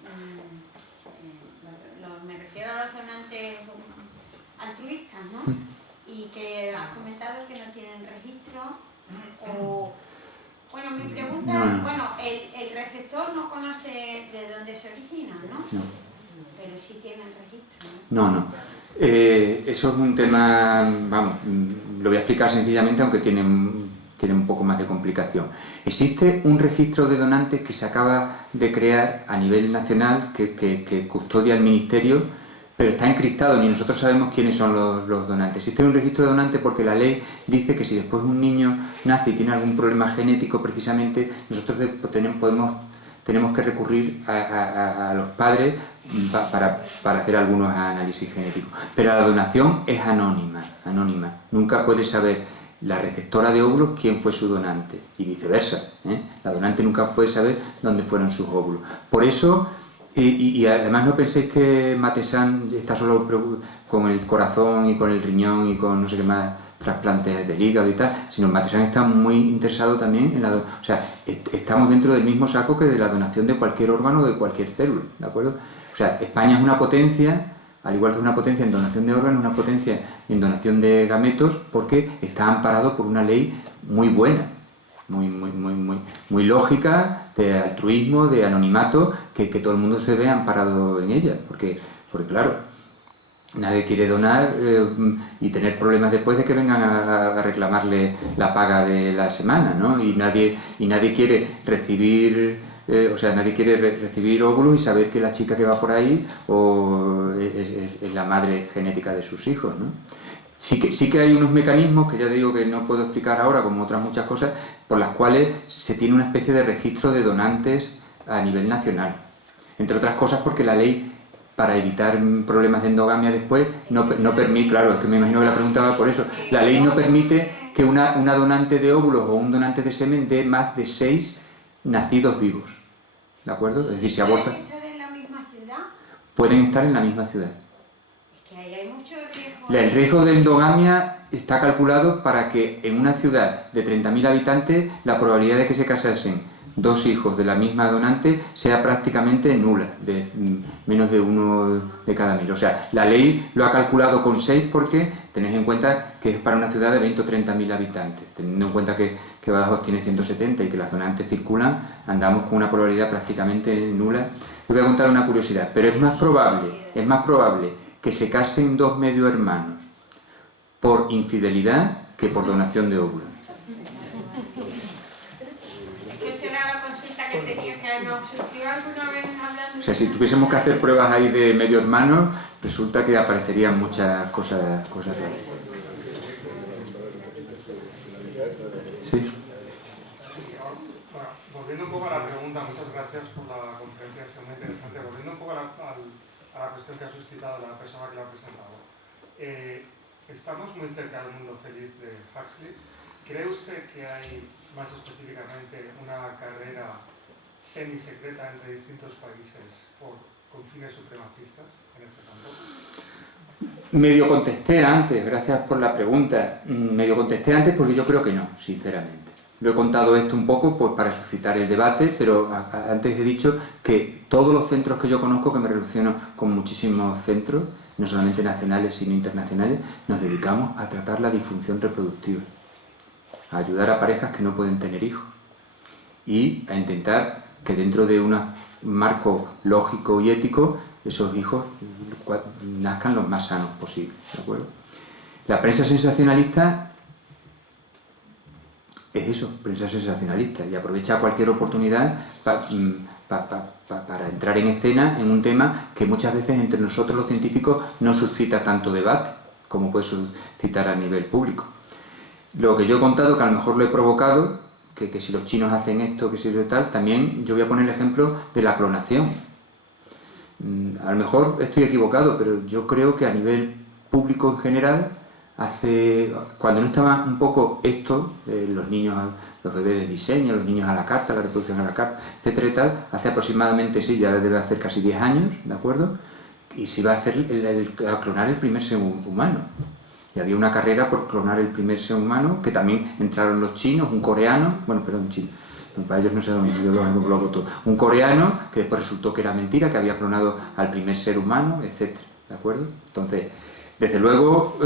me refiero a los donantes altruistas, ¿no? Y que has comentado que no tienen registro bueno, mi pregunta es, bueno, el receptor no conoce de dónde se origina, ¿no? Pero sí tienen registro, ¿no? No. Eso es un tema, vamos, lo voy a explicar sencillamente, aunque tiene un poco más de complicación. Existe un registro de donantes que se acaba de crear a nivel nacional que custodia el Ministerio, pero está encriptado, ni nosotros sabemos quiénes son los donantes. Existe un registro de donantes porque la ley dice que si después un niño nace y tiene algún problema genético, precisamente, nosotros tenemos que recurrir a los padres para hacer algunos análisis genéticos. Pero la donación es anónima. Nunca puede saber la receptora de óvulos quién fue su donante y viceversa, ¿eh? La donante nunca puede saber dónde fueron sus óvulos. Por eso Y además no penséis que Matesán está solo con el corazón y con el riñón y con no sé qué más trasplantes del hígado y tal, sino Matesán está muy interesado también en la... O sea, estamos dentro del mismo saco que de la donación de cualquier órgano o de cualquier célula, ¿de acuerdo? O sea, España es una potencia, al igual que es una potencia en donación de órganos, una potencia en donación de gametos, porque está amparado por una ley muy buena, muy lógica, de altruismo, de anonimato, que todo el mundo se ve amparado en ella, porque claro, nadie quiere donar y tener problemas después de que vengan a reclamarle la paga de la semana, ¿no? Y nadie quiere recibir, nadie quiere recibir óvulos y saber que la chica que va por ahí es la madre genética de sus hijos, ¿no? Sí que hay unos mecanismos que ya digo que no puedo explicar ahora, como otras muchas cosas, por las cuales se tiene una especie de registro de donantes a nivel nacional. Entre otras cosas porque la ley, para evitar problemas de endogamia después, no permite, claro, es que me imagino que la preguntaba por eso, la ley no permite que una donante de óvulos o un donante de semen dé más de 6 nacidos vivos. ¿De acuerdo? Es decir, si aborta... ¿Pueden estar en la misma ciudad? Pueden estar en la misma ciudad. Es que ahí hay mucho riesgo. El riesgo de endogamia está calculado para que en una ciudad de 30.000 habitantes la probabilidad de que se casasen 2 hijos de la misma donante sea prácticamente nula, de menos de 1 de cada 1000. O sea, la ley lo ha calculado con 6 porque tenéis en cuenta que es para una ciudad de 20 o 30.000 habitantes. Teniendo en cuenta que Badajoz tiene 170 y que las donantes circulan, andamos con una probabilidad prácticamente nula. Os voy a contar una curiosidad, pero es más probable que se casen 2 medio hermanos por infidelidad que por donación de óvulos. Esa era la consulta que tenía, que nos surgió alguna vez hablando. O sea, si tuviésemos que hacer pruebas ahí de medio hermanos, resulta que aparecerían muchas cosas raras. Sí. Bueno, volviendo un poco a la pregunta, muchas gracias por la conferencia, ha sido muy interesante. Volviendo un poco a la cuestión que ha suscitado la persona que la ha presentado. Estamos muy cerca del mundo feliz de Huxley. ¿Cree usted que hay, más específicamente, una carrera semisecreta entre distintos países con fines supremacistas en este campo? Medio contesté antes, gracias por la pregunta. Medio contesté antes porque yo creo que no, sinceramente. Lo he contado esto un poco pues, para suscitar el debate, pero antes he dicho que todos los centros que yo conozco, que me relaciono con muchísimos centros, no solamente nacionales sino internacionales, nos dedicamos a tratar la disfunción reproductiva, a ayudar a parejas que no pueden tener hijos y a intentar que dentro de un marco lógico y ético esos hijos nazcan los más sanos posibles, ¿de acuerdo? La prensa sensacionalista es eso, prensa sensacionalista, y aprovecha cualquier oportunidad para entrar en escena en un tema que muchas veces entre nosotros los científicos no suscita tanto debate como puede suscitar a nivel público. Lo que yo he contado, que a lo mejor lo he provocado, que si los chinos hacen esto, que si lo tal, también yo voy a poner el ejemplo de la clonación. A lo mejor estoy equivocado, pero yo creo que a nivel público en general, cuando no estaba un poco esto, los niños, los bebés de diseño, los niños a la carta, la reproducción a la carta, etcétera y tal, hace aproximadamente, sí, ya debe hacer casi 10 años, ¿de acuerdo? Y se iba a hacer a clonar el primer ser humano. Y había una carrera por clonar el primer ser humano, que también entraron los chinos, un coreano, un chino, para ellos no sé lo mismo, yo lo voto, un coreano, que después resultó que era mentira, que había clonado al primer ser humano, etcétera, ¿de acuerdo? Entonces, desde luego,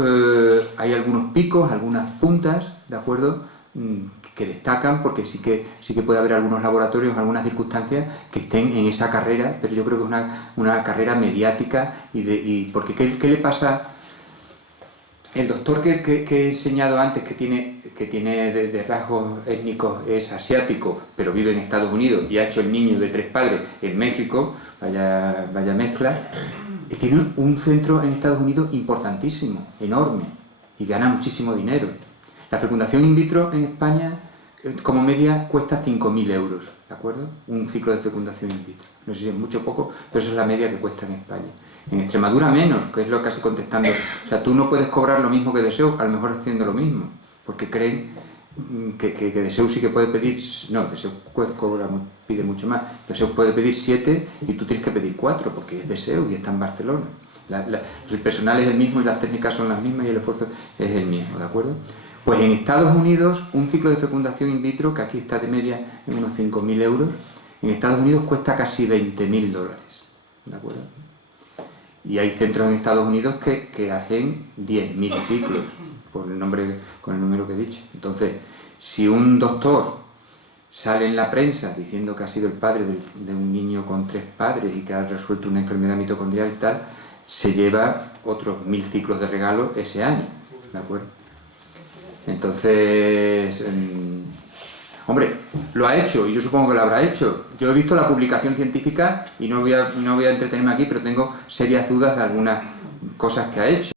hay algunos picos, algunas puntas, ¿de acuerdo?, que destacan, porque sí que puede haber algunos laboratorios, algunas circunstancias que estén en esa carrera, pero yo creo que es una carrera mediática, porque ¿qué le pasa? El doctor que he enseñado antes, que tiene de rasgos étnicos, es asiático, pero vive en Estados Unidos y ha hecho el niño de 3 padres en México, vaya mezcla, tiene un centro en Estados Unidos importantísimo, enorme, y gana muchísimo dinero. La fecundación in vitro en España, como media, cuesta 5.000 euros, ¿de acuerdo? Un ciclo de fecundación in vitro. No sé si es mucho o poco, pero eso es la media que cuesta en España. En Extremadura menos, que es lo casi contestando. O sea, tú no puedes cobrar lo mismo que Deseo, a lo mejor haciendo lo mismo, porque creen que Deseus sí que puede pedir, no, Deseus pide mucho más, Deseus puede pedir 7 y tú tienes que pedir 4 porque es Deseus y está en Barcelona. El personal es el mismo y las técnicas son las mismas y el esfuerzo es el mismo, ¿de acuerdo? Pues en Estados Unidos, un ciclo de fecundación in vitro, que aquí está de media en unos 5.000 euros, en Estados Unidos cuesta casi 20.000 dólares, ¿de acuerdo? Y hay centros en Estados Unidos que hacen 10.000 ciclos, con el número que he dicho. Entonces, si un doctor sale en la prensa diciendo que ha sido el padre de un niño con 3 padres y que ha resuelto una enfermedad mitocondrial y tal, se lleva otros 1.000 ciclos de regalo ese año, ¿de acuerdo? Entonces, hombre, lo ha hecho y yo supongo que lo habrá hecho. Yo he visto la publicación científica y no voy a entretenerme aquí, pero tengo serias dudas de algunas cosas que ha hecho.